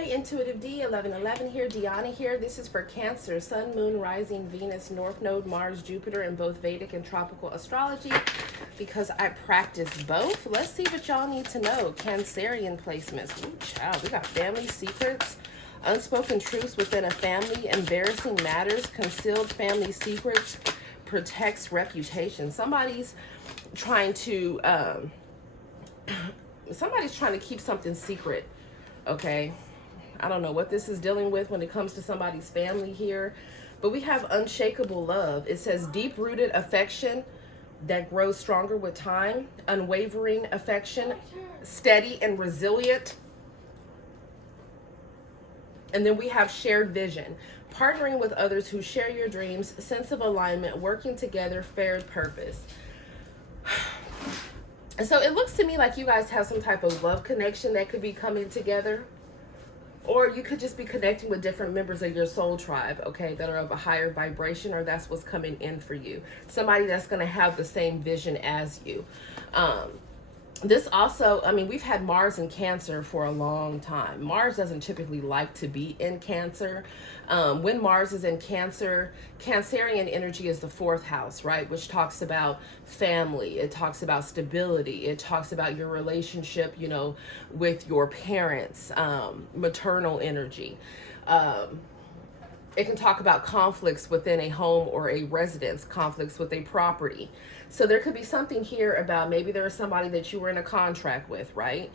Hey, Intuitive D, 1111 here, Dionna here. This is for Cancer, Sun, Moon, Rising, Venus, North Node, Mars, Jupiter in both Vedic and tropical astrology because I practice both. Let's see what y'all need to know. Cancerian placements. Ooh, child, we got family secrets, unspoken truths within a family, embarrassing matters, concealed family secrets, protects reputation. Somebody's trying to keep something secret, okay? I don't know what this is dealing with when it comes to somebody's family here, but we have unshakable love. It says deep-rooted affection that grows stronger with time, unwavering affection, steady and resilient. And then we have shared vision, partnering with others who share your dreams, sense of alignment, working together, shared purpose. And so it looks to me like you guys have some type of love connection that could be coming together. Or you could just be connecting with different members of your soul tribe, okay, that are of a higher vibration, or that's what's coming in for you. Somebody that's going to have the same vision as you. This also, I mean, we've had Mars in Cancer for a long time. Mars doesn't typically like to be in Cancer. When Mars is in Cancer, Cancerian energy is the fourth house, right? Which talks about family. It talks about stability. It talks about your relationship, you know, with your parents, maternal energy. It can talk about conflicts within a home or a residence, conflicts with a property. So there could be something here about maybe there is somebody that you were in a contract with, right?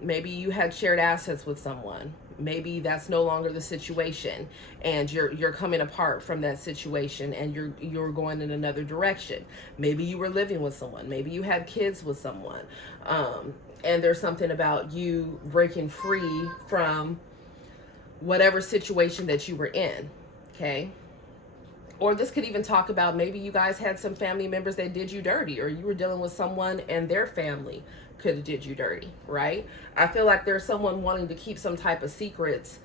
Maybe you had shared assets with someone. Maybe that's no longer the situation, and you're coming apart from that situation, and you're going in another direction. Maybe you were living with someone. Maybe you had kids with someone, and there's something about you breaking free from whatever situation that you were in, okay? Or this could even talk about maybe you guys had some family members that did you dirty, or you were dealing with someone and their family could have did you dirty, right? I feel like there's someone wanting to keep some type of secrets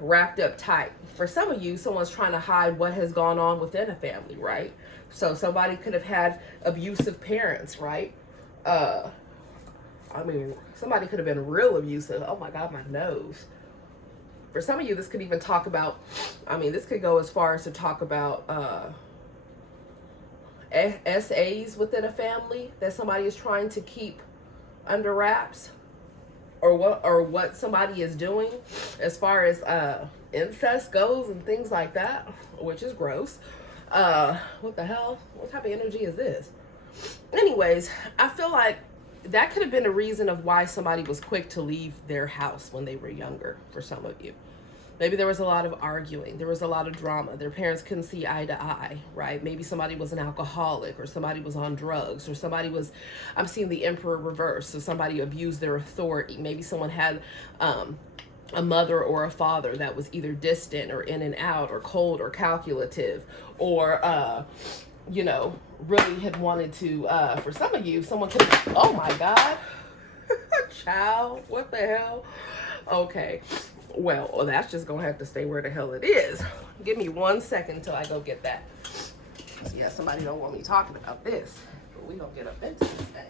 wrapped up tight. For some of you, someone's trying to hide what has gone on within a family, right? So somebody could have had abusive parents, right? I mean, somebody could have been real abusive. Oh my God, my nose. For some of you, this could even talk about, I mean, this could go as far as to talk about SAs within a family that somebody is trying to keep under wraps, or what somebody is doing as far as incest goes and things like that, which is gross. What the hell? What type of energy is this? Anyways, I feel like that could have been a reason of why somebody was quick to leave their house when they were younger, for some of you. Maybe there was a lot of arguing. There was a lot of drama. Their parents couldn't see eye to eye, right? Maybe somebody was an alcoholic, or somebody was on drugs, or somebody was, I'm seeing the Emperor reverse, so somebody abused their authority. Maybe someone had a mother or a father that was either distant or in and out or cold or calculative, or you know, really had wanted to, for some of you, someone could, oh my God, child, what the hell? Okay, well, that's just gonna have to stay where the hell it is. Give me 1 second until I go get that. Yeah, somebody don't want me talking about this, but we gonna get up into this thing.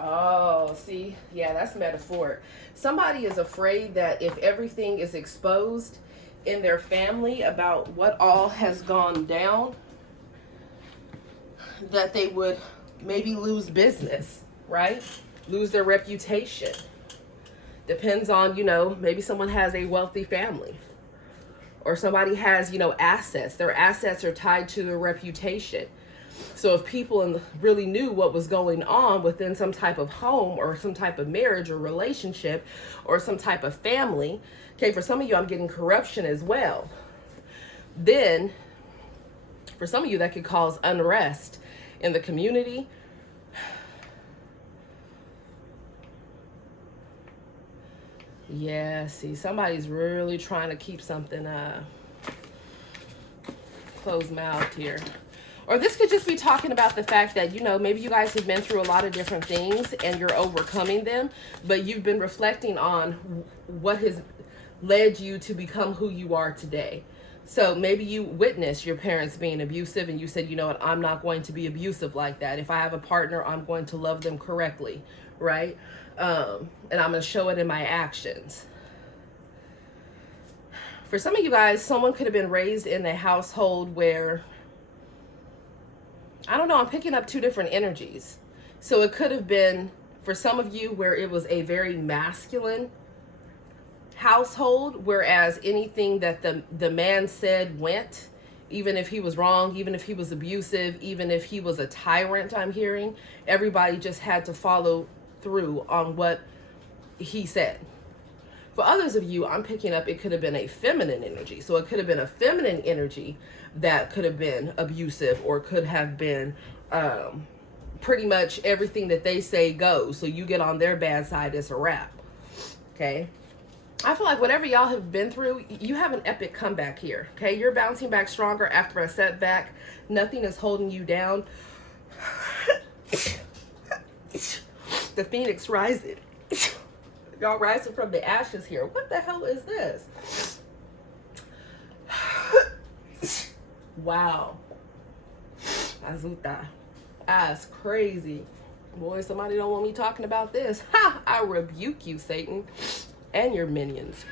Oh, see, yeah, that's metaphoric. Somebody is afraid that if everything is exposed in their family about what all has gone down, that they would maybe lose business, right? Lose their reputation. Depends on, you know, maybe someone has a wealthy family, or somebody has, you know, assets. Their assets are tied to their reputation. So if people really knew what was going on within some type of home or some type of marriage or relationship or some type of family, okay, for some of you, I'm getting corruption as well. Then, for some of you, that could cause unrest in the community. Yeah, see, somebody's really trying to keep something closed-mouthed here. Or this could just be talking about the fact that, you know, maybe you guys have been through a lot of different things and you're overcoming them, but you've been reflecting on what has led you to become who you are today. So maybe you witnessed your parents being abusive and you said, you know what, I'm not going to be abusive like that. If I have a partner, I'm going to love them correctly, right? And I'm going to show it in my actions. For some of you guys, someone could have been raised in a household where, I don't know, I'm picking up two different energies. So it could have been, for some of you, where it was a very masculine household, whereas anything that the man said went, even if he was wrong, even if he was abusive, even if he was a tyrant, I'm hearing, everybody just had to follow through on what he said. For others of you, I'm picking up it could have been a feminine energy. So it could have been a feminine energy that could have been abusive, or could have been pretty much everything that they say goes. So you get on their bad side, it's a wrap. Okay? I feel like whatever y'all have been through, you have an epic comeback here. Okay? You're bouncing back stronger after a setback. Nothing is holding you down. The phoenix rising. Y'all rising from the ashes here. What the hell is this? Wow. Azuta. That's crazy. Boy, somebody don't want me talking about this. Ha! I rebuke you, Satan, and your minions.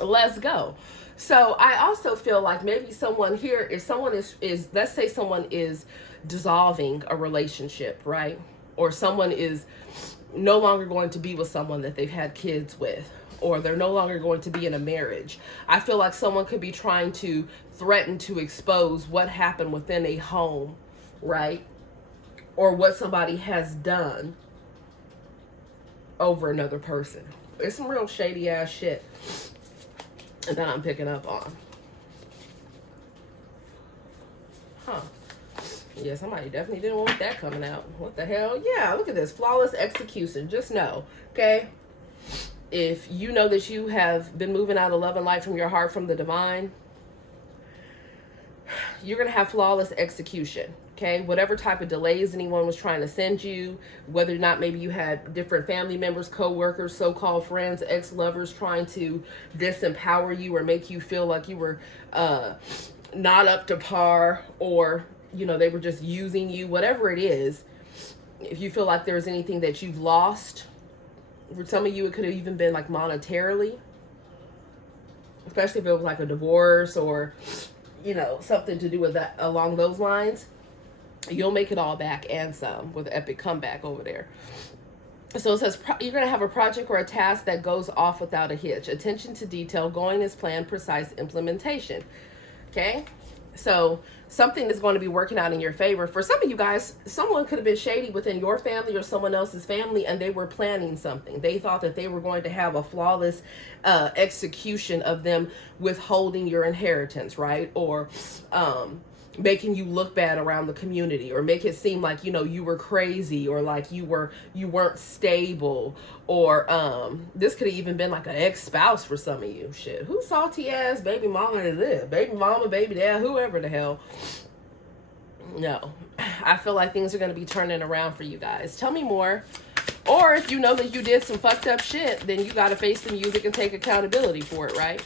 Let's go. So I also feel like maybe someone here, if someone is let's say someone is dissolving a relationship, right? Or someone is no longer going to be with someone that they've had kids with, or they're no longer going to be in a marriage. I feel like someone could be trying to threaten to expose what happened within a home, right? Or what somebody has done over another person. It's some real shady ass shit that I'm picking up on. Huh. Yeah, somebody definitely didn't want that coming out. What the hell? Yeah, look at this. Flawless execution. Just know, okay? If you know that you have been moving out of love and light from your heart, from the divine, you're going to have flawless execution, okay? Whatever type of delays anyone was trying to send you, whether or not maybe you had different family members, co-workers, so-called friends, ex-lovers trying to disempower you or make you feel like you were not up to par, or you know, they were just using you, whatever it is. If you feel like there's anything that you've lost, for some of you, it could have even been like monetarily, especially if it was like a divorce or, you know, something to do with that along those lines. You'll make it all back and some with epic comeback over there. So it says you're going to have a project or a task that goes off without a hitch. Attention to detail, going as planned, precise implementation. Okay? So something is going to be working out in your favor. For some of you guys, someone could have been shady within your family or someone else's family, and they were planning something. They thought that they were going to have a flawless execution of them withholding your inheritance, right? Or making you look bad around the community, or make it seem like, you know, you were crazy, or like you weren't stable, or this could have even been like an ex-spouse for some of you. Shit, who salty ass baby mama is this? Baby mama, baby dad, whoever the hell. No, I feel like things are going to be turning around for you guys. Tell me more. Or if you know that you did some fucked up shit, then you got to face the music and take accountability for it, right?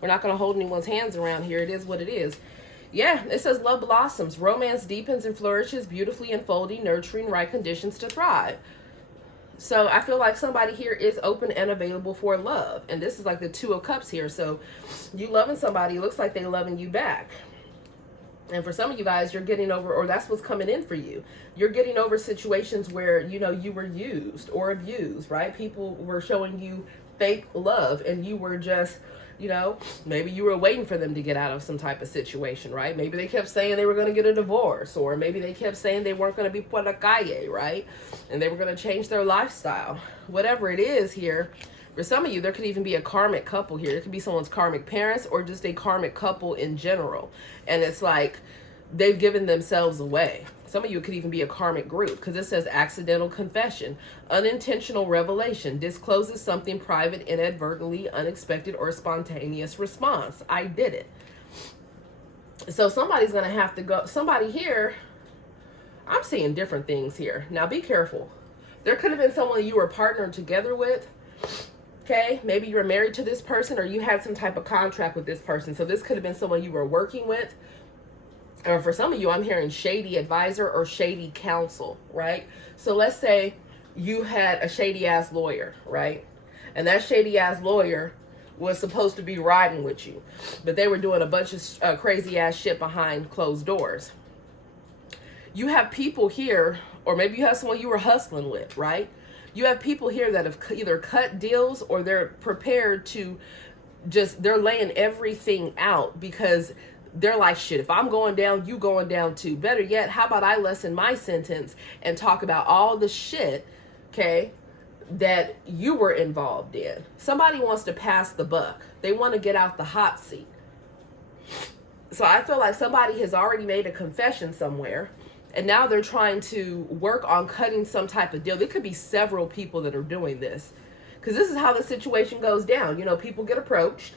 We're not going to hold anyone's hands around here. It is what it is. Yeah, it says love blossoms. Romance deepens and flourishes, beautifully unfolding, nurturing right conditions to thrive. So I feel like somebody here is open and available for love. And this is like the Two of Cups here. So you loving somebody, looks like they loving you back. And for some of you guys, you're getting over, or that's what's coming in for you. You're getting over situations where, you know, you were used or abused, right? People were showing you fake love and you were just, you know, maybe you were waiting for them to get out of some type of situation, right? Maybe they kept saying they were going to get a divorce, or maybe they kept saying they weren't going to be por la calle, right? And they were going to change their lifestyle. Whatever it is here, for some of you, there could even be a karmic couple here. It could be someone's karmic parents or just a karmic couple in general. And it's like they've given themselves away. Some of you could even be a karmic group, because it says accidental confession, unintentional revelation, discloses something private, inadvertently, unexpected, or spontaneous response. I did it. So somebody's going to have to go. Somebody here, I'm seeing different things here. Now be careful. There could have been someone you were partnered together with, Okay, maybe you were married to this person or you had some type of contract with this person. So this could have been someone you were working with. Or for some of you, I'm hearing shady advisor or shady counsel, right? So let's say you had a shady ass lawyer, right? And that shady ass lawyer was supposed to be riding with you, but they were doing a bunch of crazy ass shit behind closed doors. You have people here, or maybe you have someone you were hustling with, right? You have people here that have either cut deals or they're prepared to they're laying everything out because they're like, shit, if I'm going down, you going down too. Better yet, how about I lessen my sentence and talk about all the shit, okay, that you were involved in. Somebody wants to pass the buck. They want to get out the hot seat. So I feel like somebody has already made a confession somewhere, and now they're trying to work on cutting some type of deal. There could be several people that are doing this, because this is how the situation goes down. You know, people get approached.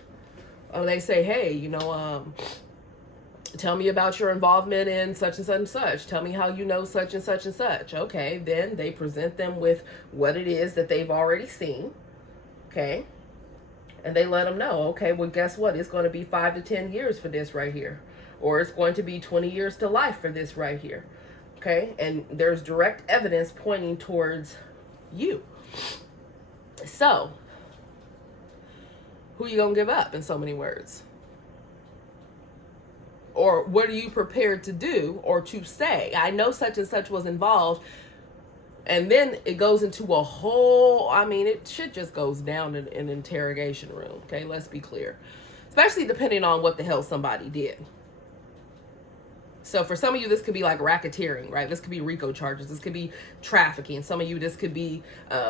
They say, hey, you know, tell me about your involvement in such and such and such. Tell me how you know such and such and such. Okay, then they present them with what it is that they've already seen. Okay, and they let them know, okay, well, guess what? It's going to be 5 to 10 years for this right here. Or it's going to be 20 years to life for this right here. Okay, and there's direct evidence pointing towards you. So, who you going to give up, in so many words? Or what are you prepared to do or to say? I know such and such was involved. And then it goes into a whole, I mean, it shit just goes down in an interrogation room. Okay, let's be clear. Especially depending on what the hell somebody did. So for some of you, this could be like racketeering, right? This could be RICO charges. This could be trafficking. Some of you, this could be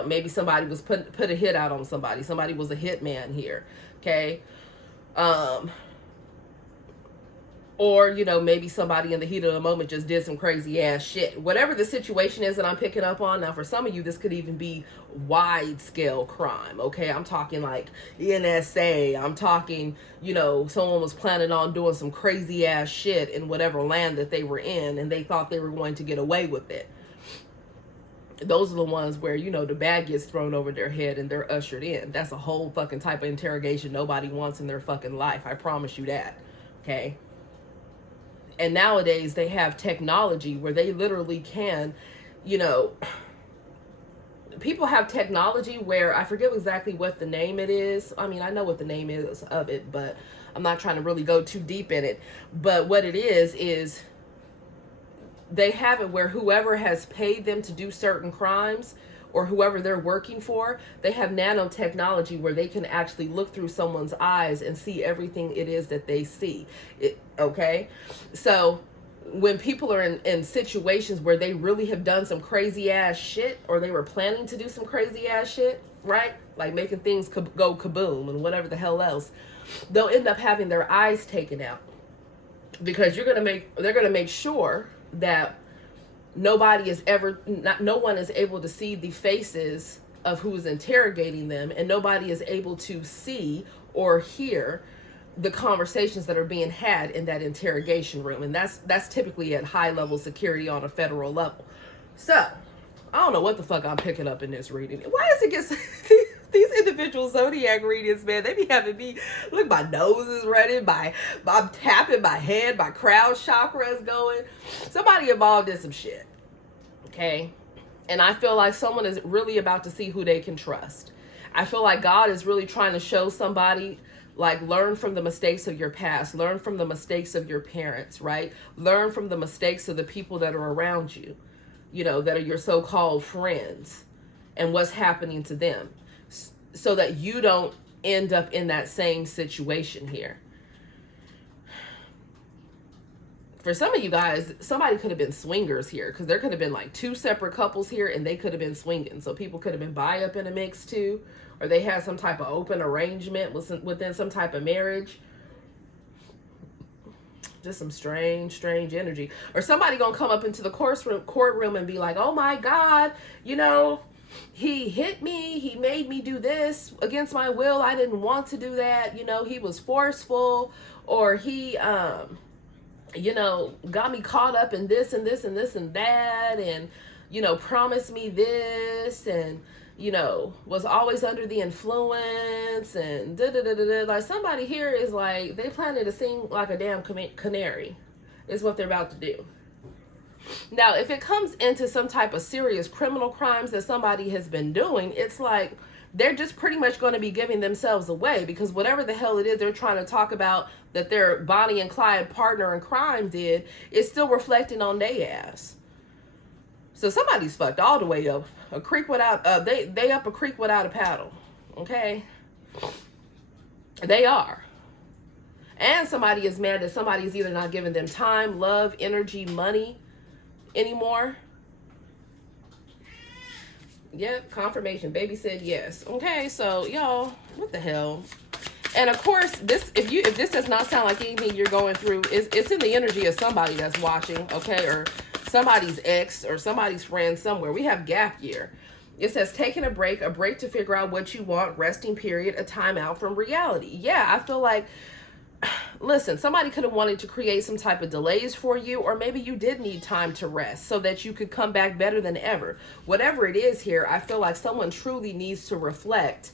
maybe somebody was put a hit out on somebody. Somebody was a hitman here. Okay. Or, you know, maybe somebody in the heat of the moment just did some crazy ass shit. Whatever the situation is that I'm picking up on. Now, for some of you, this could even be wide scale crime. Okay, I'm talking like NSA. I'm talking, you know, someone was planning on doing some crazy ass shit in whatever land that they were in, and they thought they were going to get away with it. Those are the ones where, you know, the bag gets thrown over their head and they're ushered in. That's a whole fucking type of interrogation nobody wants in their fucking life. I promise you that. Okay. And nowadays they have technology where they literally can, you know, people have technology where I forget exactly what the name it is. I mean, I know what the name is of it, but I'm not trying to really go too deep in it. But what it is they have it where whoever has paid them to do certain crimes or whoever they're working for, they have nanotechnology where they can actually look through someone's eyes and see everything it is that they see. Okay? So when people are in situations where they really have done some crazy ass shit, or they were planning to do some crazy ass shit, right? Like making things go kaboom and whatever the hell else, they'll end up having their eyes taken out. Because they're gonna make sure that no one is able to see the faces of who's interrogating them, and nobody is able to see or hear the conversations that are being had in that interrogation room. And that's typically at high level security on a federal level. So I don't know what the fuck I'm picking up in this reading. Why does it get these individual Zodiac readings, man? They be having me, look, my nose is running, I'm tapping my head, my crown chakra is going. Somebody involved in some shit, okay? And I feel like someone is really about to see who they can trust. I feel like God is really trying to show somebody, like, learn from the mistakes of your past, learn from the mistakes of your parents, right? Learn from the mistakes of the people that are around you, you know, that are your so-called friends, and what's happening to them, so that you don't end up in that same situation here. For some of you guys, somebody could have been swingers here, because there could have been like 2 separate couples here, and they could have been swinging. So people could have been bi up in a mix too, or they had some type of open arrangement within some type of marriage. Just some strange energy. Or somebody gonna come up into the courtroom and be like, oh my God, you know, he hit me, he made me do this against my will, I didn't want to do that, you know, he was forceful, or he you know, got me caught up in this and this and this and that, and, you know, promised me this, and, was always under the influence and da-da-da-da-da. Like, somebody here is like, they planted to sing like a damn canary is what they're about to do. Now, if it comes into some type of serious criminal crimes that somebody has been doing, it's like they're just pretty much going to be giving themselves away, because whatever the hell it is they're trying to talk about that their Bonnie and Clyde partner in crime did is still reflecting on their ass. So somebody's fucked all the way up a creek without they up a creek without a paddle. Okay? They are. And somebody is mad that somebody is either not giving them time, love, energy, money anymore. Yep, confirmation. Baby said yes. Okay, so y'all, what the hell? And of course, this if this does not sound like anything you're going through, it's in the energy of somebody that's watching, okay, or somebody's ex or somebody's friend somewhere. We have gap year. It says taking a break to figure out what you want, resting period, a time out from reality. Yeah, I feel like, listen, somebody could have wanted to create some type of delays for you, or maybe you did need time to rest so that you could come back better than ever. Whatever it is here, I feel like someone truly needs to reflect.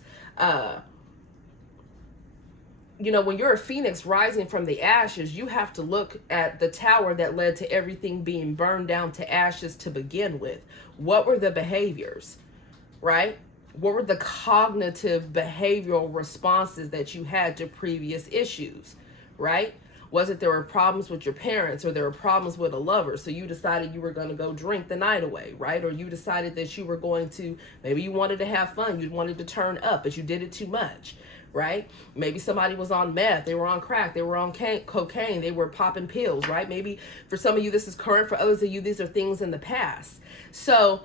When you're a phoenix rising from the ashes, you have to look at the tower that led to everything being burned down to ashes to begin with. What were the behaviors, right? What were the cognitive behavioral responses that you had to previous issues, right? Was it there were problems with your parents, or there were problems with a lover, so you decided you were going to go drink the night away, right? Or you decided that you were going to, maybe you wanted to have fun, you wanted to turn up, but you did it too much, right? Maybe somebody was on meth, they were on crack, they were on cocaine, they were popping pills, right? Maybe for some of you this is current, for others of you these are things in the past. So,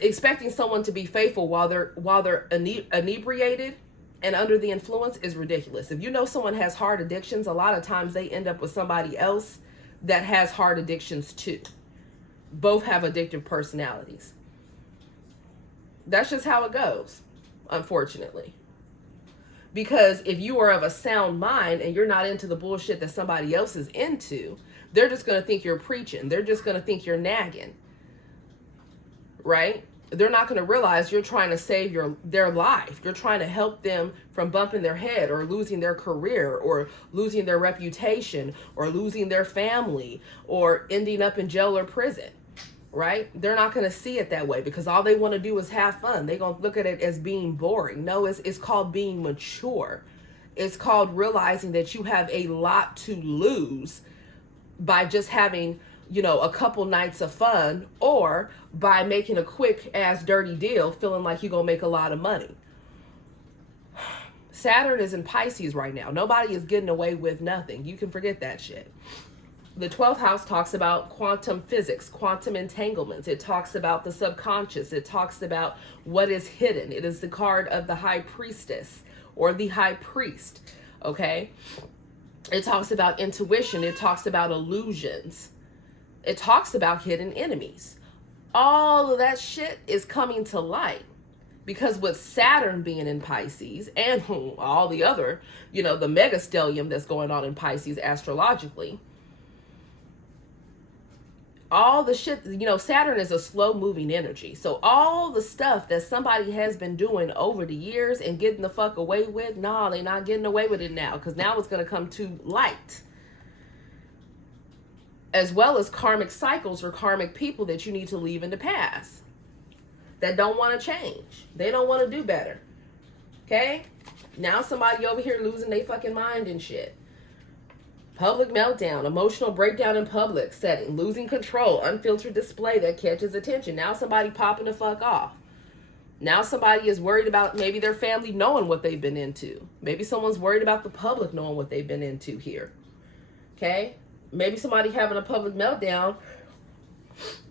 expecting someone to be faithful while they're inebriated and under the influence is ridiculous. If you know someone has hard addictions, a lot of times they end up with somebody else that has hard addictions too. Both have addictive personalities. That's just how it goes, unfortunately. Because if you are of a sound mind and you're not into the bullshit that somebody else is into, they're just going to think you're preaching. They're just going to think you're nagging. Right? They're not going to realize you're trying to save their life. You're trying to help them from bumping their head or losing their career or losing their reputation or losing their family or ending up in jail or prison. Right? They're not going to see it that way, because all they want to do is have fun. They're going to look at it as being boring. No, it's called being mature. It's called realizing that you have a lot to lose by just having, a couple nights of fun, or by making a quick ass dirty deal, feeling like you're going to make a lot of money. Saturn is in Pisces right now. Nobody is getting away with nothing. You can forget that shit. The 12th house talks about quantum physics, quantum entanglements. It talks about the subconscious. It talks about what is hidden. It is the card of the high priestess or the high priest. Okay. It talks about intuition. It talks about illusions. It talks about hidden enemies. All of that shit is coming to light, because with Saturn being in Pisces and all the other, the mega stellium that's going on in Pisces astrologically, all the shit, Saturn is a slow moving energy. So all the stuff that somebody has been doing over the years and getting the fuck away with, nah, they're not getting away with it now, because now it's going to come to light. As well as karmic cycles or karmic people that you need to leave in the past that don't want to change. They don't want to do better. Okay? Now somebody over here losing their fucking mind and shit. Public meltdown, emotional breakdown in public setting, losing control, unfiltered display that catches attention. Now somebody popping the fuck off. Now somebody is worried about maybe their family knowing what they've been into. Maybe someone's worried about the public knowing what they've been into here. Okay? Maybe somebody having a public meltdown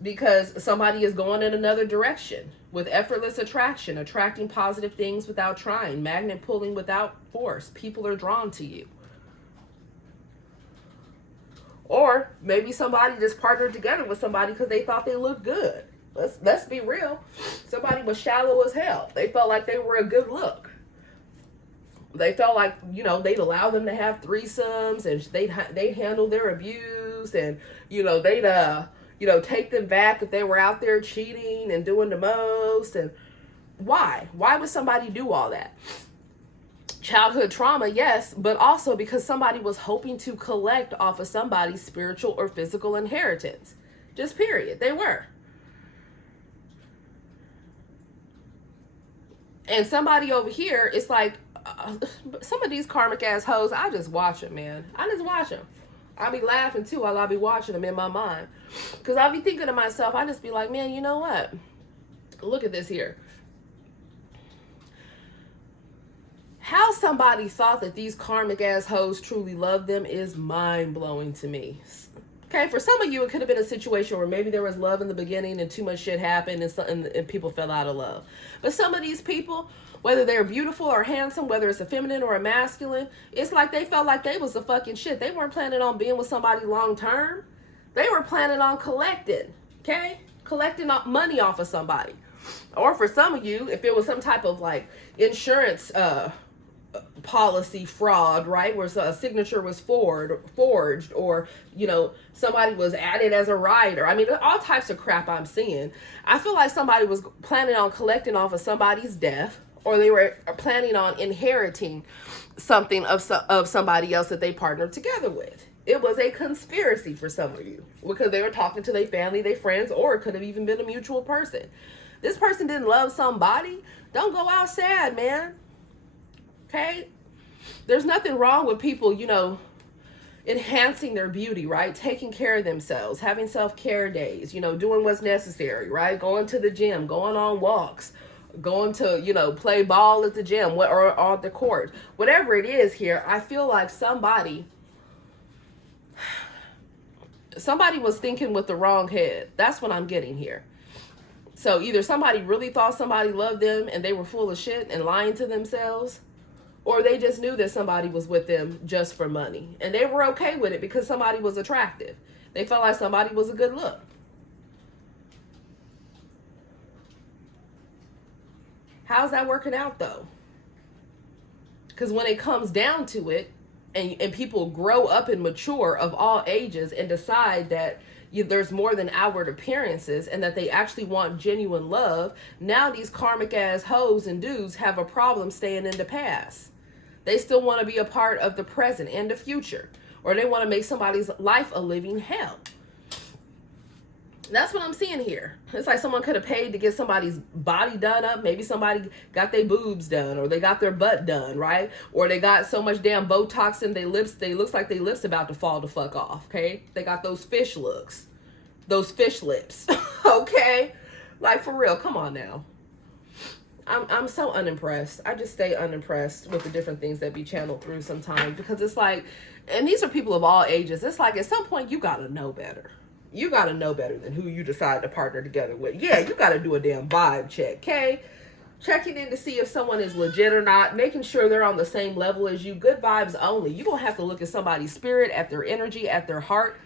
because somebody is going in another direction with effortless attraction, attracting positive things without trying, magnet pulling without force. People are drawn to you. Or maybe somebody just partnered together with somebody because they thought they looked good. Let's be real. Somebody was shallow as hell. They felt like they were a good look. They felt like, they'd allow them to have threesomes, and they'd handle their abuse, and, they'd, take them back if they were out there cheating and doing the most. And why would somebody do all that? Childhood trauma, yes, but also because somebody was hoping to collect off of somebody's spiritual or physical inheritance. Just period. They were. And somebody over here, it's like, some of these karmic ass hoes, I just watch them, man. I just watch them. I'll be laughing too while I'll be watching them in my mind. Because I'll be thinking to myself, I just be like, man, you know what? Look at this here. How somebody thought that these karmic ass hoes truly love them is mind blowing to me. Okay, for some of you, it could have been a situation where maybe there was love in the beginning and too much shit happened and people fell out of love. But some of these people, whether they're beautiful or handsome, whether it's a feminine or a masculine, it's like they felt like they was the fucking shit. They weren't planning on being with somebody long term. They were planning on collecting, okay? Collecting money off of somebody. Or for some of you, if it was some type of like insurance policy fraud, right, where a signature was forged, or somebody was added as a rider. I mean, all types of crap I'm seeing. I feel like somebody was planning on collecting off of somebody's death, or they were planning on inheriting something of somebody else that they partnered together with. It was a conspiracy for some of you because they were talking to their family, their friends, or it could have even been a mutual person. This person didn't love somebody. Don't go out sad, man. Okay? There's nothing wrong with people, enhancing their beauty, right? Taking care of themselves, having self-care days, doing what's necessary, right? Going to the gym, going on walks, going to, play ball at the gym or on the court. Whatever it is here, I feel like somebody was thinking with the wrong head. That's what I'm getting here. So either somebody really thought somebody loved them and they were full of shit and lying to themselves, or they just knew that somebody was with them just for money. And they were okay with it because somebody was attractive. They felt like somebody was a good look. How's that working out though? Because when it comes down to it, and people grow up and mature of all ages and decide that there's more than outward appearances and that they actually want genuine love, now these karmic ass hoes and dudes have a problem staying in the past. They still want to be a part of the present and the future, or they want to make somebody's life a living hell. That's what I'm seeing here. It's like someone could have paid to get somebody's body done up. Maybe somebody got their boobs done, or they got their butt done, right? Or they got so much damn Botox in their lips, they looks like their lips about to fall the fuck off, okay? They got those fish looks, those fish lips, okay? Like, for real, come on now. I'm so unimpressed. I just stay unimpressed with the different things that be channeled through sometimes, because it's like, and these are people of all ages. It's like at some point you gotta know better. You gotta know better than who you decide to partner together with. Yeah, you gotta do a damn vibe check, okay? Checking in to see if someone is legit or not, making sure they're on the same level as you. Good vibes only. You don't have to look at somebody's spirit, at their energy, at their heart,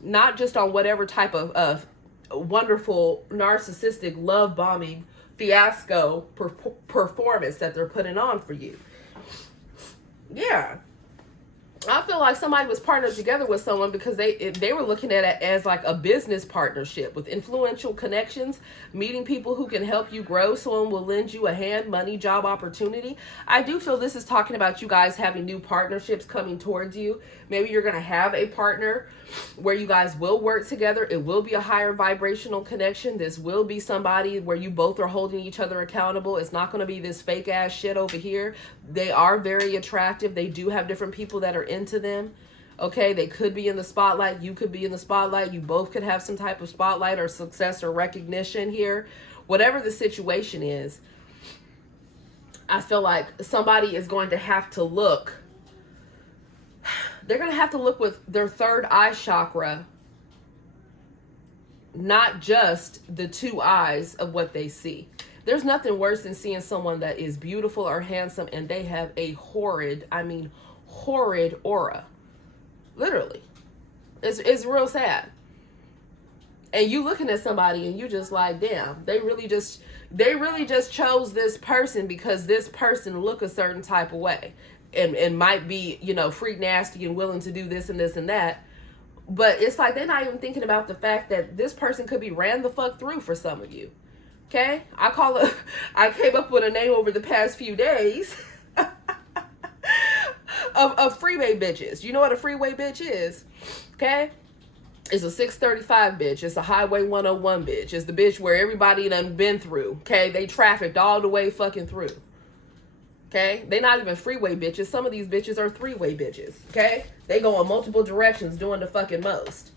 not just on whatever type of wonderful narcissistic love bombing fiasco performance that they're putting on for you. Yeah. I feel like somebody was partnered together with someone because they were looking at it as like a business partnership with influential connections, meeting people who can help you grow. Someone will lend you a hand, money, job opportunity. I do feel this is talking about you guys having new partnerships coming towards you. Maybe you're going to have a partner where you guys will work together. It will be a higher vibrational connection. This will be somebody where you both are holding each other accountable. It's not going to be this fake ass shit over here. They are very attractive. They do have different people that are into them. Okay, they could be in the spotlight. You could be in the spotlight. You both could have some type of spotlight or success or recognition here. Whatever the situation is, I feel like somebody is going to have to look. They're going to have to look with their third eye chakra, not just the two eyes of what they see. There's nothing worse than seeing someone that is beautiful or handsome and they have a horrid, I mean horrid aura. Literally. It's real sad. And you looking at somebody and you just like, damn, they really just chose this person because this person look a certain type of way and might be, freak nasty and willing to do this and this and that. But it's like they're not even thinking about the fact that this person could be ran the fuck through for some of you. Okay? I came up with a name over the past few days of freeway bitches. You know what a freeway bitch is? Okay? It's a 635 bitch. It's a highway 101 bitch. It's the bitch where everybody done been through. Okay? They trafficked all the way fucking through. Okay? They not even freeway bitches. Some of these bitches are three-way bitches. Okay? They go in multiple directions doing the fucking most.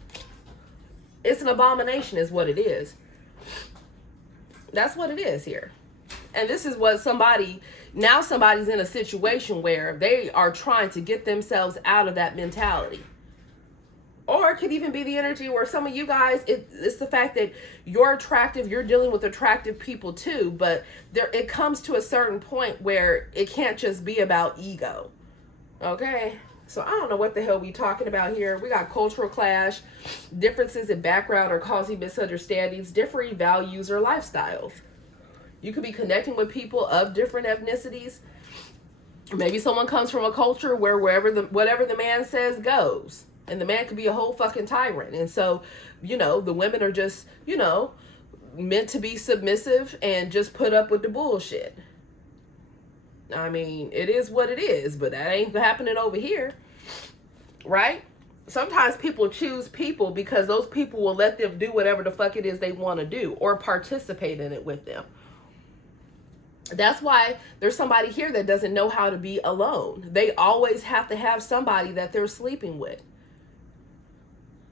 It's an abomination is what it is. That's what it is here. And this is what somebody's in a situation where they are trying to get themselves out of that mentality. Or it could even be the energy where some of you guys, it's the fact that you're attractive, you're dealing with attractive people too, but it comes to a certain point where it can't just be about ego. Okay? So I don't know what the hell we talking about here. We got cultural clash, differences in background are causing misunderstandings, differing values or lifestyles. You could be connecting with people of different ethnicities. Maybe someone comes from a culture where whatever the man says goes. And the man could be a whole fucking tyrant. And so, the women are just, meant to be submissive and just put up with the bullshit. I mean, it is what it is, but that ain't happening over here. Right? Sometimes people choose people because those people will let them do whatever the fuck it is they want to do or participate in it with them. That's why there's somebody here that doesn't know how to be alone. They always have to have somebody that they're sleeping with.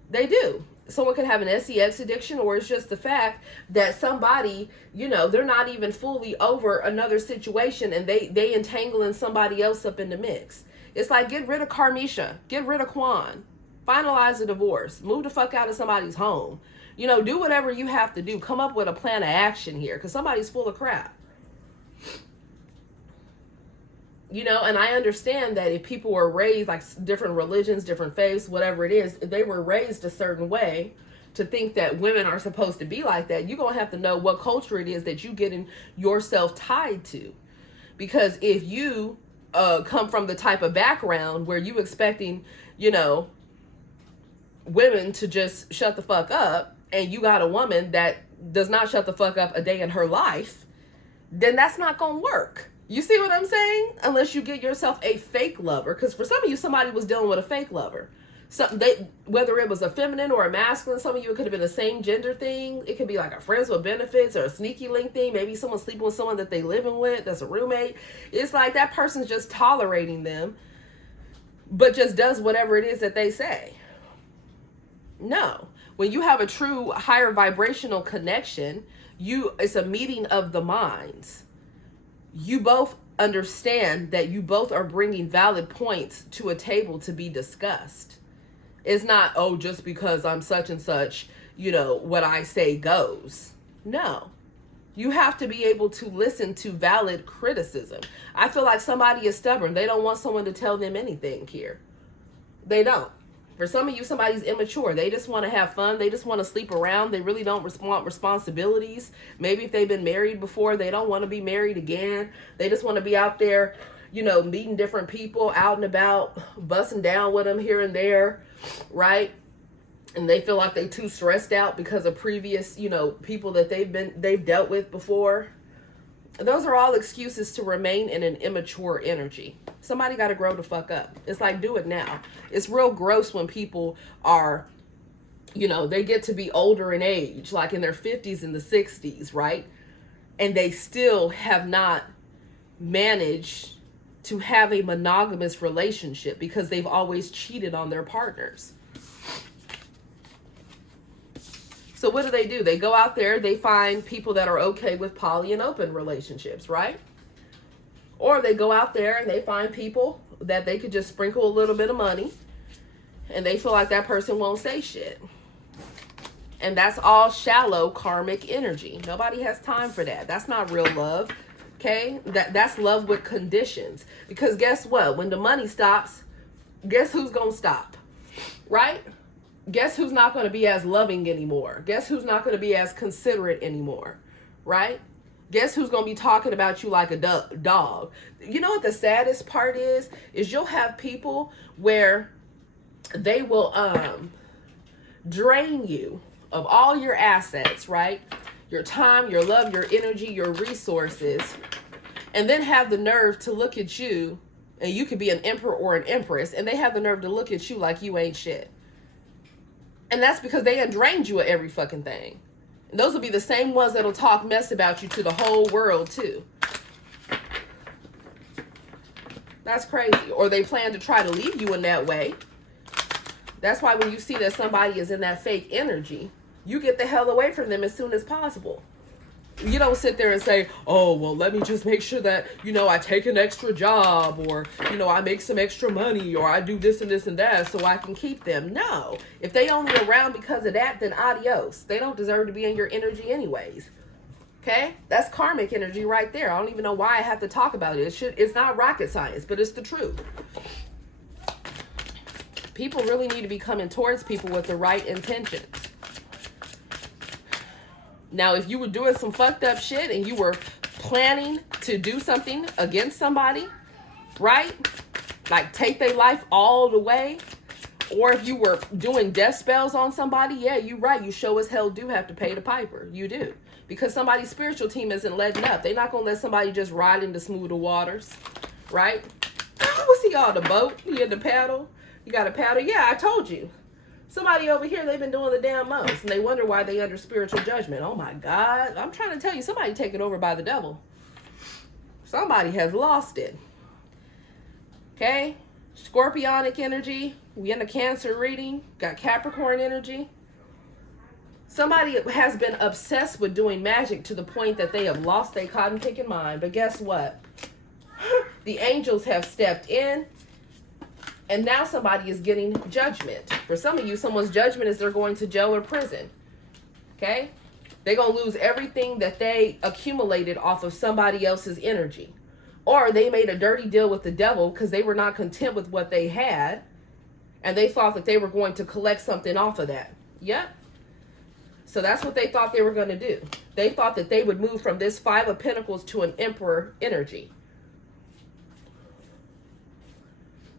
They do. Someone could have an sex addiction, or it's just the fact that somebody, they're not even fully over another situation and they entangling somebody else up in the mix. It's like, get rid of Karmisha, get rid of Quan, finalize the divorce, move the fuck out of somebody's home. Do whatever you have to do. Come up with a plan of action here because somebody's full of crap. And I understand that if people were raised like different religions, different faiths, whatever it is, if they were raised a certain way to think that women are supposed to be like that, you're going to have to know what culture it is that you getting yourself tied to. Because if you come from the type of background where you expecting, women to just shut the fuck up, and you got a woman that does not shut the fuck up a day in her life, then that's not going to work. You see what I'm saying? Unless you get yourself a fake lover. Because for some of you, somebody was dealing with a fake lover. Whether it was a feminine or a masculine, some of you, it could have been the same gender thing. It could be like a friends with benefits or a sneaky link thing. Maybe someone's sleeping with someone that they living with, that's a roommate. It's like that person's just tolerating them, but just does whatever it is that they say. No. When you have a true higher vibrational connection, it's a meeting of the minds. You both understand that you both are bringing valid points to a table to be discussed. It's not, just because I'm such and such, what I say goes. No. You have to be able to listen to valid criticism. I feel like somebody is stubborn. They don't want someone to tell them anything here. They don't. For some of you, somebody's immature. They just want to have fun. They just want to sleep around. They really don't want responsibilities. Maybe if they've been married before, they don't want to be married again. They just want to be out there, meeting different people, out and about, busting down with them here and there, right? And they feel like they're too stressed out because of previous, people that they've dealt with before. Those are all excuses to remain in an immature energy. Somebody got to grow the fuck up. It's like, do it now. It's real gross when people are, they get to be older in age, like in their 50s and the 60s, right? And they still have not managed to have a monogamous relationship because they've always cheated on their partners. So what do? They go out there, they find people that are okay with poly and open relationships, right? Or they go out there and they find people that they could just sprinkle a little bit of money and they feel like that person won't say shit. And that's all shallow karmic energy. Nobody has time for that. That's not real love, okay? That's love with conditions. Because guess what? When the money stops, guess who's going to stop, right? Guess who's not going to be as loving anymore? Guess who's not going to be as considerate anymore, right? Guess who's going to be talking about you like a dog? You know what the saddest part is you'll have people where they will, drain you of all your assets, right? Your time, your love, your energy, your resources, and then have the nerve to look at you, and you could be an emperor or an empress, and they have the nerve to look at you like you ain't shit. And that's because they had drained you of every fucking thing. And those will be the same ones that'll talk mess about you to the whole world too. That's crazy. Or they plan to try to leave you in that way. That's why when you see that somebody is in that fake energy, you get the hell away from them as soon as possible. You don't sit there and say, oh, well, let me just make sure that, I take an extra job, or, I make some extra money, or I do this and this and that so I can keep them. No. If they only around because of that, then adios. They don't deserve to be in your energy anyways. Okay? That's karmic energy right there. I don't even know why I have to talk about it. It's not rocket science, but it's the truth. People really need to be coming towards people with the right intentions. Now, if you were doing some fucked up shit and you were planning to do something against somebody, right? Like take their life all the way. Or if you were doing death spells on somebody, yeah, you're right. You sure as hell do have to pay the piper. You do. Because somebody's spiritual team isn't letting up. They're not going to let somebody just ride into smoother waters, right? What's he on the boat? He in the paddle? You got a paddle? Yeah, I told you. Somebody over here, they've been doing the damn most, and they wonder why they under spiritual judgment. Oh my God. I'm trying to tell you, somebody taken over by the devil. Somebody has lost it. Okay? Scorpionic energy. We in the Cancer reading. Got Capricorn energy. Somebody has been obsessed with doing magic to the point that they have lost their cotton picking mind. But guess what? The angels have stepped in. And now somebody is getting judgment. For some of you, someone's judgment is they're going to jail or prison. Okay? They're going to lose everything that they accumulated off of somebody else's energy. Or they made a dirty deal with the devil because they were not content with what they had. And they thought that they were going to collect something off of that. Yep. So that's what they thought they were going to do. They thought that they would move from this Five of Pentacles to an Emperor energy.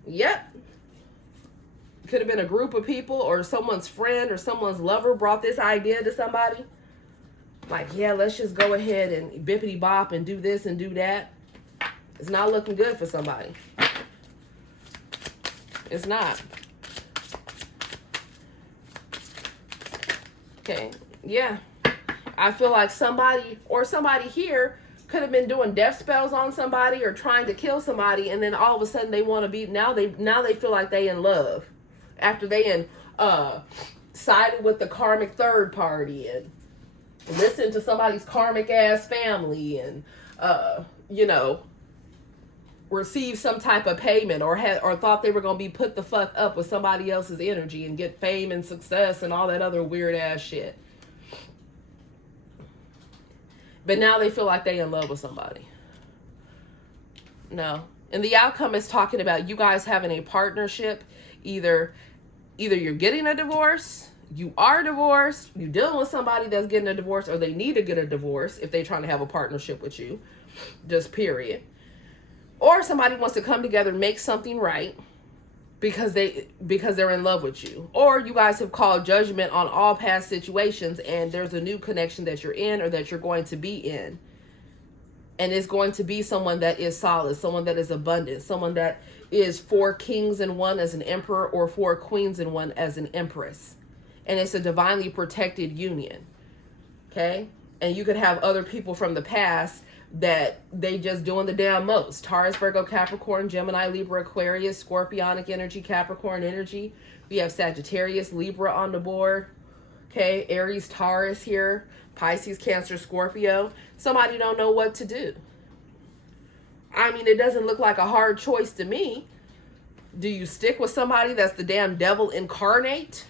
Yep. Could have been a group of people or someone's friend or someone's lover brought this idea to somebody. Like, yeah, let's just go ahead and bippity bop and do this and do that. It's not looking good for somebody. It's not. Okay. Yeah. I feel like somebody here could have been doing death spells on somebody or trying to kill somebody, and then all of a sudden they want to be now they feel like they in love after they sided with the karmic third party and listened to somebody's karmic ass family and received some type of payment or thought they were going to be put the fuck up with somebody else's energy and get fame and success and all that other weird ass shit. But now they feel like they in love with somebody. No. And the outcome is talking about you guys having a partnership. Either you're getting a divorce, you are divorced, you're dealing with somebody that's getting a divorce, or they need to get a divorce if they're trying to have a partnership with you. Just period. Or somebody wants to come together and make something right because they're in love with you. Or you guys have called judgment on all past situations and there's a new connection that you're in or that you're going to be in. And it's going to be someone that is solid, someone that is abundant, someone that is 4 kings in one as an emperor or 4 queens in one as an empress. And it's a divinely protected union. Okay? And you could have other people from the past that they just doing the damn most. Taurus, Virgo, Capricorn, Gemini, Libra, Aquarius, Scorpionic energy, Capricorn energy. We have Sagittarius, Libra on the board. Okay, Aries, Taurus here. Pisces, Cancer, Scorpio. Somebody don't know what to do. I mean, it doesn't look like a hard choice to me. Do you stick with somebody that's the damn devil incarnate?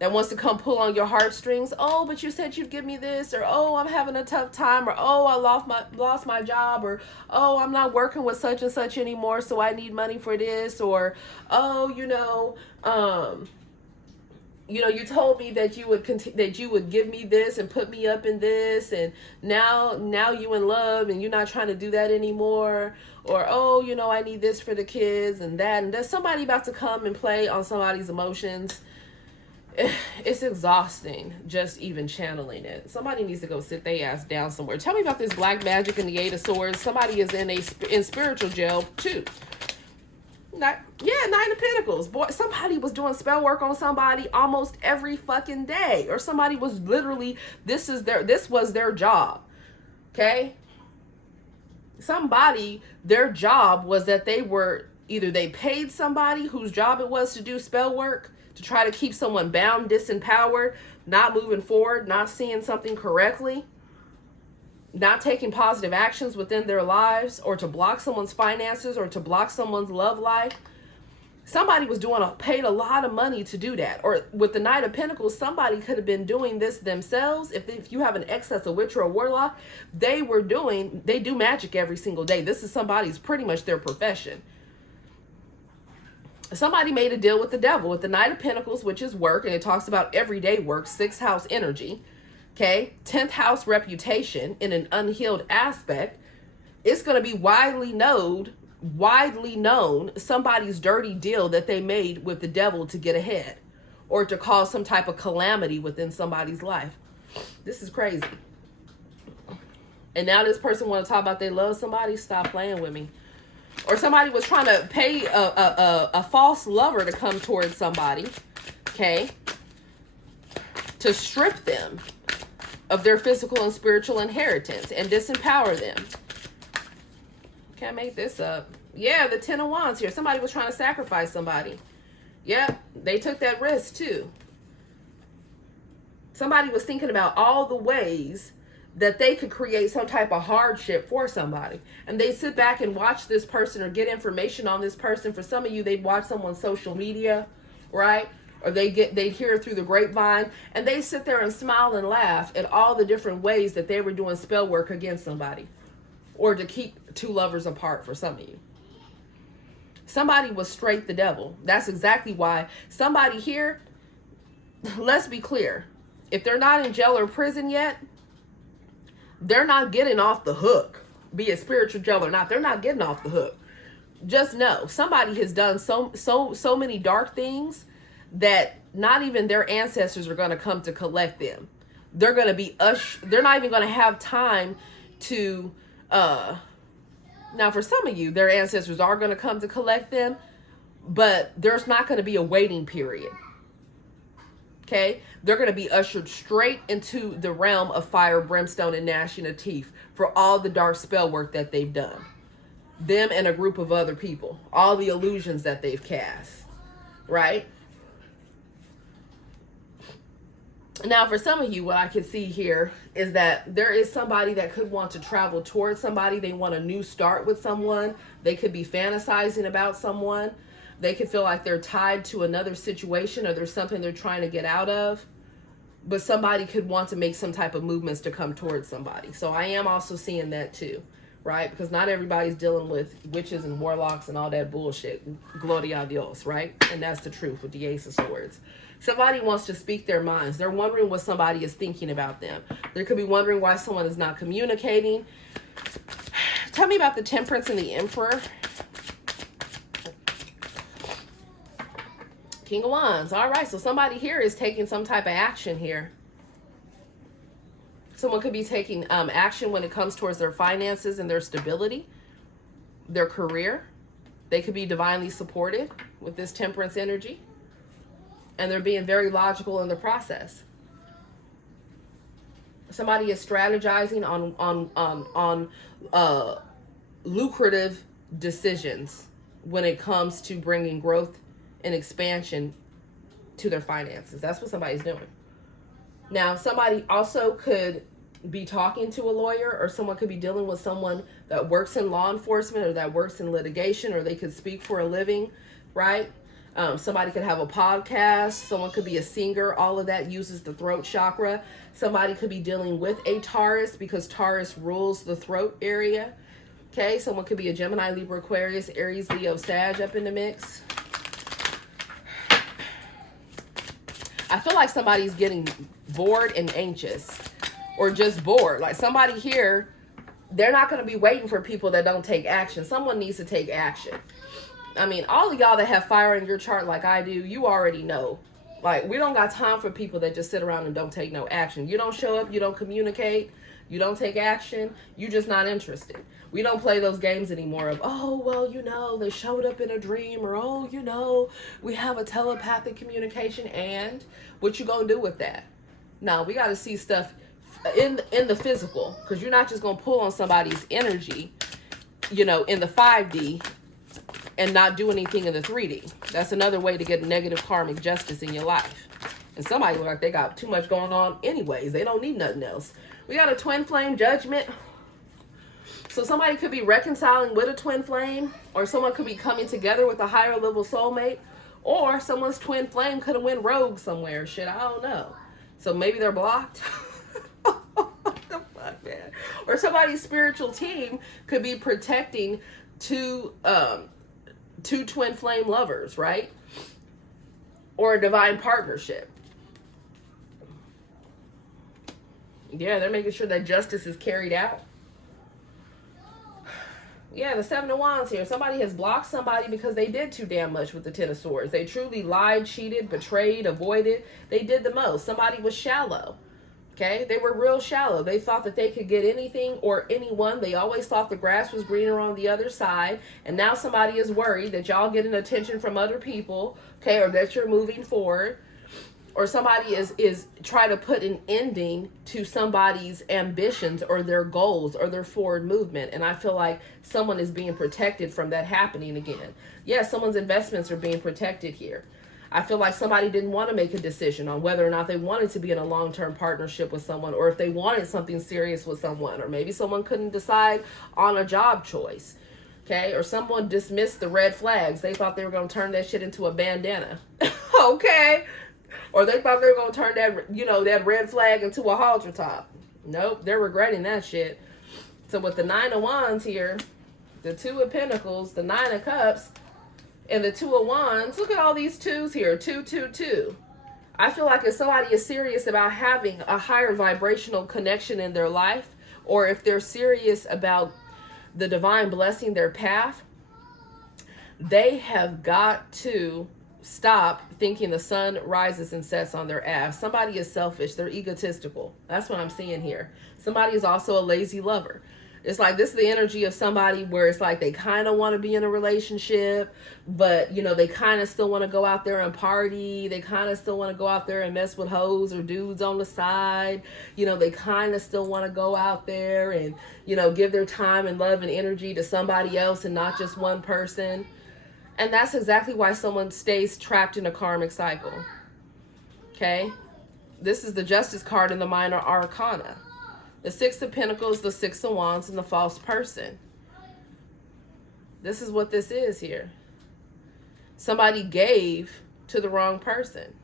That wants to come pull on your heartstrings. Oh, but you said you'd give me this. Or, oh, I'm having a tough time. Or, oh, I lost my job. Or, oh, I'm not working with such and such anymore, so I need money for this. Or, oh, you told me that you would give me this and put me up in this, and now you in love and you're not trying to do that anymore. Or, oh, I need this for the kids and that. And there's somebody about to come and play on somebody's emotions. it's exhausting just even channeling it. Somebody needs to go sit their ass down somewhere. Tell me about this black magic and the Eight of Swords. Somebody is in spiritual jail too. Nine of Pentacles. Boy, somebody was doing spell work on somebody almost every fucking day, or somebody was literally, this was their job. Okay? Somebody, their job was that either they paid somebody whose job it was to do spell work to try to keep someone bound, disempowered, not moving forward, not seeing something correctly, not taking positive actions within their lives, or to block someone's finances, or to block someone's love life. Somebody was paid a lot of money to do that. Or with the Knight of Pentacles, somebody could have been doing this themselves. If you have an excess of witch or a warlock, they do magic every single day. This is somebody's pretty much their profession. Somebody made a deal with the devil with the Knight of Pentacles, which is work, and it talks about everyday work, 6th house energy. Okay, 10th house reputation in an unhealed aspect. It's going to be widely known somebody's dirty deal that they made with the devil to get ahead, or to cause some type of calamity within somebody's life. This is crazy. And now this person want to talk about they love somebody. Stop playing with me. Or somebody was trying to pay a false lover to come towards somebody, okay, to strip them of their physical and spiritual inheritance and disempower them. Can't make this up. Yeah, the 10 of Wands here. Somebody was trying to sacrifice somebody. Yep, they took that risk too. Somebody was thinking about all the ways that they could create some type of hardship for somebody. And they sit back and watch this person or get information on this person. For some of you, they'd watch someone's social media, right? Or they'd hear it through the grapevine, and they sit there and smile and laugh at all the different ways that they were doing spell work against somebody, or to keep two lovers apart for some of you. Somebody was straight the devil. That's exactly why somebody here, let's be clear, if they're not in jail or prison yet, they're not getting off the hook. Be it spiritual jail or not, they're not getting off the hook. Just know somebody has done so many dark things that not even their ancestors are going to come to collect them. They're going to be they're not even going to have time to now for some of you, their ancestors are going to come to collect them, but there's not going to be a waiting period. Okay, they're going to be ushered straight into the realm of fire, brimstone, and gnashing of teeth for all the dark spell work that they've done. Them and a group of other people. All the illusions that they've cast. Right? Now, for some of you, what I can see here is that there is somebody that could want to travel towards somebody. They want a new start with someone. They could be fantasizing about someone. They could feel like they're tied to another situation, or there's something they're trying to get out of. But somebody could want to make some type of movements to come towards somebody. So I am also seeing that too, right? Because not everybody's dealing with witches and warlocks and all that bullshit. Gloria a Dios, right? And that's the truth with the Ace of Swords. Somebody wants to speak their minds. They're wondering what somebody is thinking about them. They could be wondering why someone is not communicating. Tell me about the Temperance and the Emperor. King of Wands. All right, so somebody here is taking some type of action here. Someone could be taking action when it comes towards their finances and their stability, their career. They could be divinely supported with this Temperance energy. And they're being very logical in the process. Somebody is strategizing on lucrative decisions when it comes to bringing growth and expansion to their finances. That's what somebody's doing. Now, somebody also could be talking to a lawyer, or someone could be dealing with someone that works in law enforcement, or that works in litigation, or they could speak for a living, right? Somebody could have a podcast. Someone could be a singer. All of that uses the throat chakra. Somebody could be dealing with a Taurus, because Taurus rules the throat area. Okay, someone could be a Gemini, Libra, Aquarius, Aries, Leo, Sag up in the mix. I feel like somebody's getting bored and anxious, or just bored. Like somebody here, they're not going to be waiting for people that don't take action. Someone needs to take action. I mean, all of y'all that have fire in your chart like I do, you already know Like, we don't got time for people that just sit around and don't take no action. You don't show up, you don't communicate, you don't take action, you just not interested. We don't play those games anymore of, oh, well, you know, they showed up in a dream, or, oh, you know, we have a telepathic communication, and what you gonna do with that? No, we got to see stuff in the physical, because you're not just gonna pull on somebody's energy, you know, in the 5D and not do anything in the 3D. That's another way to get negative karmic justice in your life. And somebody look like they got too much going on anyways. They don't need nothing else. We got a twin flame judgment. So somebody could be reconciling with a twin flame, or someone could be coming together with a higher level soulmate, or someone's twin flame could have went rogue somewhere. Shit, I don't know. So maybe they're blocked. What the fuck, man? Or somebody's spiritual team could be protecting two twin flame lovers, right? Or a divine partnership. Yeah, they're making sure that justice is carried out. Yeah, the 7 of Wands here. Somebody has blocked somebody because they did too damn much with the 10 of Swords. They truly lied, cheated, betrayed, avoided. They did the most. Somebody was shallow. Okay, they were real shallow. They thought that they could get anything or anyone. They always thought the grass was greener on the other side. And now somebody is worried that y'all getting attention from other people, okay, or that you're moving forward. Or somebody is trying to put an ending to somebody's ambitions or their goals or their forward movement. And I feel like someone is being protected from that happening again. Yeah, someone's investments are being protected here. I feel like somebody didn't want to make a decision on whether or not they wanted to be in a long-term partnership with someone, or if they wanted something serious with someone, or maybe someone couldn't decide on a job choice. Okay, or someone dismissed the red flags. They thought they were going to turn that shit into a bandana. Okay. Or they thought they were going to turn that, you know, that red flag into a halter top. Nope, they're regretting that shit. So with the 9 of Wands here, the 2 of Pentacles, the 9 of Cups, and the 2 of Wands, look at all these 2s here, 2, 2, 2. I feel like if somebody is serious about having a higher vibrational connection in their life, or if they're serious about the divine blessing their path, they have got to stop thinking the sun rises and sets on their ass. Somebody is selfish. They're egotistical. That's what I'm seeing here. Somebody is also a lazy lover. It's like this is the energy of somebody where it's like they kind of want to be in a relationship, but, you know, they kind of still want to go out there and party. They kind of still want to go out there and mess with hoes or dudes on the side. You know, they kind of still want to go out there and, you know, give their time and love and energy to somebody else and not just one person. And that's exactly why someone stays trapped in a karmic cycle. Okay? This is the Justice card in the Minor Arcana. The 6 of Pentacles, the 6 of Wands, and the false person. This is what this is here. Somebody gave to the wrong person.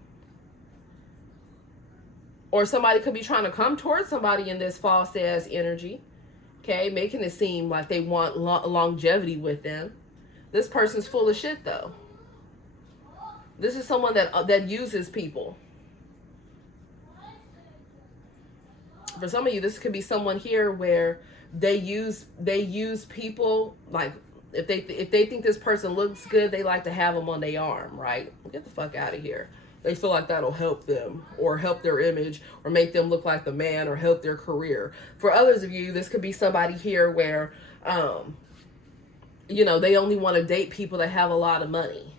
Or somebody could be trying to come towards somebody in this false ass energy. Okay? Making it seem like they want longevity with them. This person's full of shit, though. This is someone that uses people. For some of you, this could be someone here where they use people. Like if they think this person looks good, they like to have them on their arm, right? Get the fuck out of here. They feel like that'll help them or help their image or make them look like the man or help their career. For others of you, this could be somebody here where you know, they only want to date people that have a lot of money,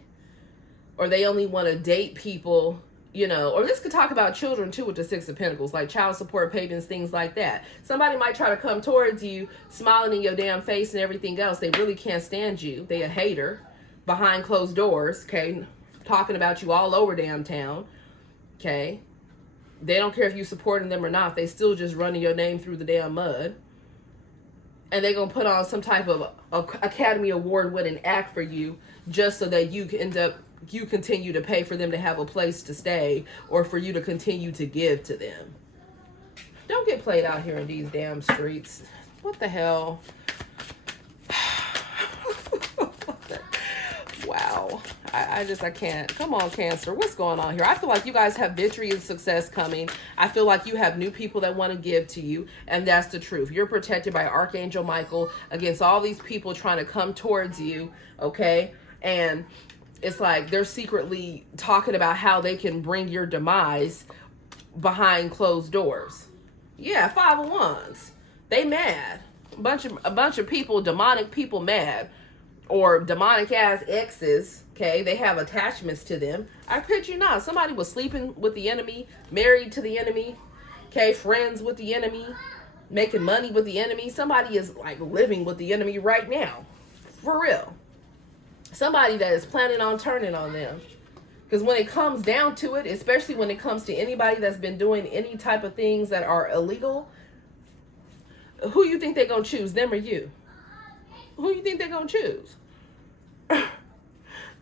or they only want to date people, you know, or this could talk about children too with the 6 of Pentacles, like child support payments, things like that. Somebody might try to come towards you, smiling in your damn face and everything else. They really can't stand you. They a hater behind closed doors, okay, talking about you all over damn town, okay. They don't care if you supporting them or not. They still just running your name through the damn mud. And they're going to put on some type of Academy Award winning act for you just so that you continue to pay for them to have a place to stay, or for you to continue to give to them. Don't get played out here in these damn streets. What the hell? Wow. I can't. Come on, Cancer. What's going on here? I feel like you guys have victory and success coming. I feel like you have new people that want to give to you, and that's the truth. You're protected by Archangel Michael against all these people trying to come towards you, okay? And it's like they're secretly talking about how they can bring your demise behind closed doors. Yeah, 5 of Wands. They mad. A bunch of people, demonic people mad. Or demonic ass exes, okay? They have attachments to them. I kid you not. Somebody was sleeping with the enemy, married to the enemy, okay? Friends with the enemy, making money with the enemy. Somebody is like living with the enemy right now. For real. Somebody that is planning on turning on them. Because when it comes down to it, especially when it comes to anybody that's been doing any type of things that are illegal, who you think they're going to choose, them or you? Who you think they're going to choose?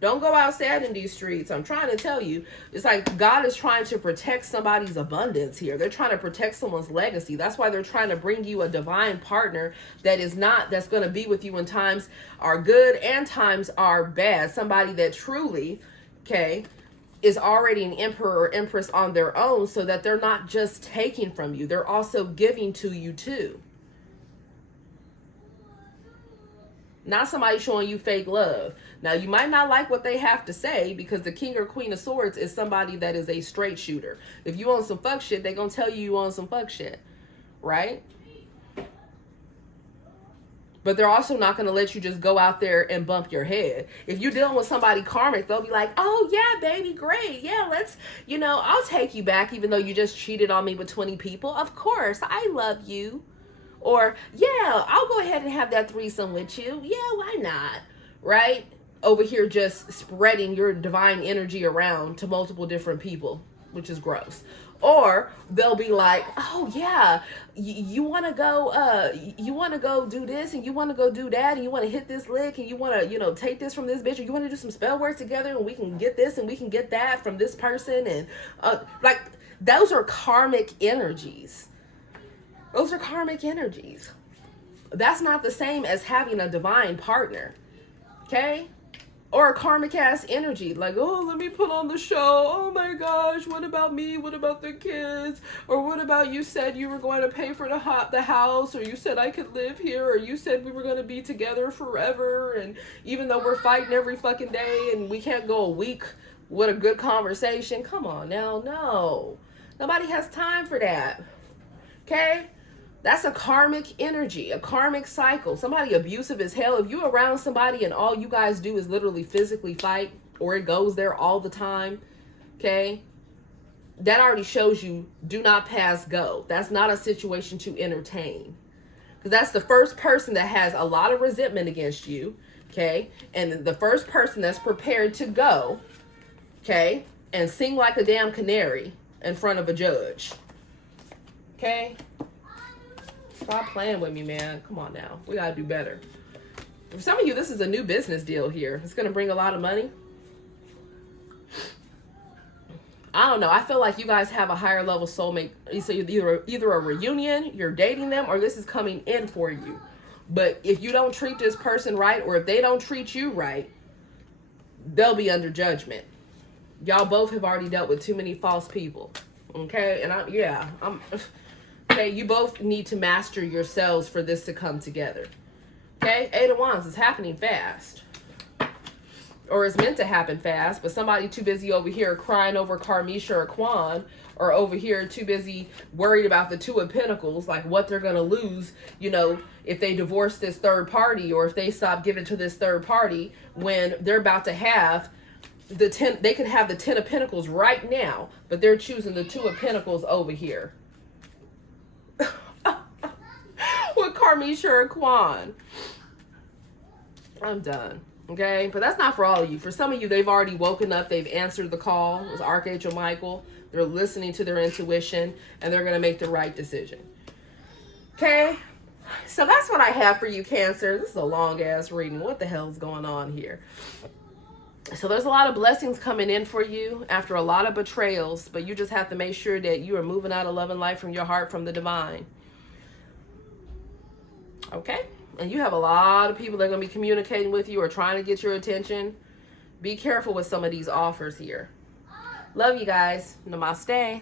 Don't go outside in these streets. I'm trying to tell you. It's like God is trying to protect somebody's abundance here. They're trying to protect someone's legacy. That's why they're trying to bring you a divine partner that's going to be with you when times are good and times are bad. Somebody that truly, okay, is already an emperor or empress on their own, so that they're not just taking from you. They're also giving to you too. Not somebody showing you fake love. Now, you might not like what they have to say, because the King or Queen of Swords is somebody that is a straight shooter. If you on some fuck shit, they gonna tell you on some fuck shit. Right? But they're also not going to let you just go out there and bump your head. If you're dealing with somebody karmic, they'll be like, oh, yeah, baby, great. Yeah, let's, I'll take you back even though you just cheated on me with 20 people. Of course, I love you. Or, yeah, I'll go ahead and have that threesome with you. Yeah, why not? Right? Over here just spreading your divine energy around to multiple different people, which is gross. Or they'll be like, oh, yeah, you want to go do this, and you want to go do that, and you want to hit this lick, and you want to, take this from this bitch, or you want to do some spell work together, and we can get this, and we can get that from this person. And like, those are karmic energies. Those are karmic energies. That's not the same as having a divine partner. Okay? Or a karmic ass energy. Like, oh, let me put on the show. Oh my gosh, what about me? What about the kids? Or what about you said you were going to pay for the house? Or you said I could live here? Or you said we were going to be together forever? And even though we're fighting every fucking day and we can't go a week with a good conversation. Come on now, no. Nobody has time for that. Okay? That's a karmic energy, a karmic cycle. Somebody abusive as hell. If you're around somebody and all you guys do is literally physically fight, or it goes there all the time, okay? That already shows you do not pass go. That's not a situation to entertain. Because that's the first person that has a lot of resentment against you, okay? And the first person that's prepared to go, okay, and sing like a damn canary in front of a judge, okay? Stop playing with me, man. Come on now. We gotta do better. For some of you, this is a new business deal here. It's gonna bring a lot of money. I don't know. I feel like you guys have a higher level soulmate. So either a reunion, you're dating them, or this is coming in for you. But if you don't treat this person right, or if they don't treat you right, they'll be under judgment. Y'all both have already dealt with too many false people. Okay? And I'm okay, you both need to master yourselves for this to come together. Okay? 8 of Wands is happening fast. Or it's meant to happen fast, but somebody too busy over here crying over Karmisha or Quan, or over here too busy worried about the 2 of Pentacles, like what they're going to lose, if they divorce this third party, or if they stop giving to this third party, when they're about to have the 10, they can have the 10 of Pentacles right now, but they're choosing the 2 of Pentacles over here. With Karmisha or Quan. I'm done. Okay? But that's not for all of you. For some of you, they've already woken up. They've answered the call. It was Archangel Michael. They're listening to their intuition, and they're going to make the right decision. Okay? So that's what I have for you, Cancer. This is a long-ass reading. What the hell is going on here? So there's a lot of blessings coming in for you after a lot of betrayals, but you just have to make sure that you are moving out of love and light from your heart, from the divine. Okay? And you have a lot of people that are going to be communicating with you or trying to get your attention. Be careful with some of these offers here. Love you guys. Namaste.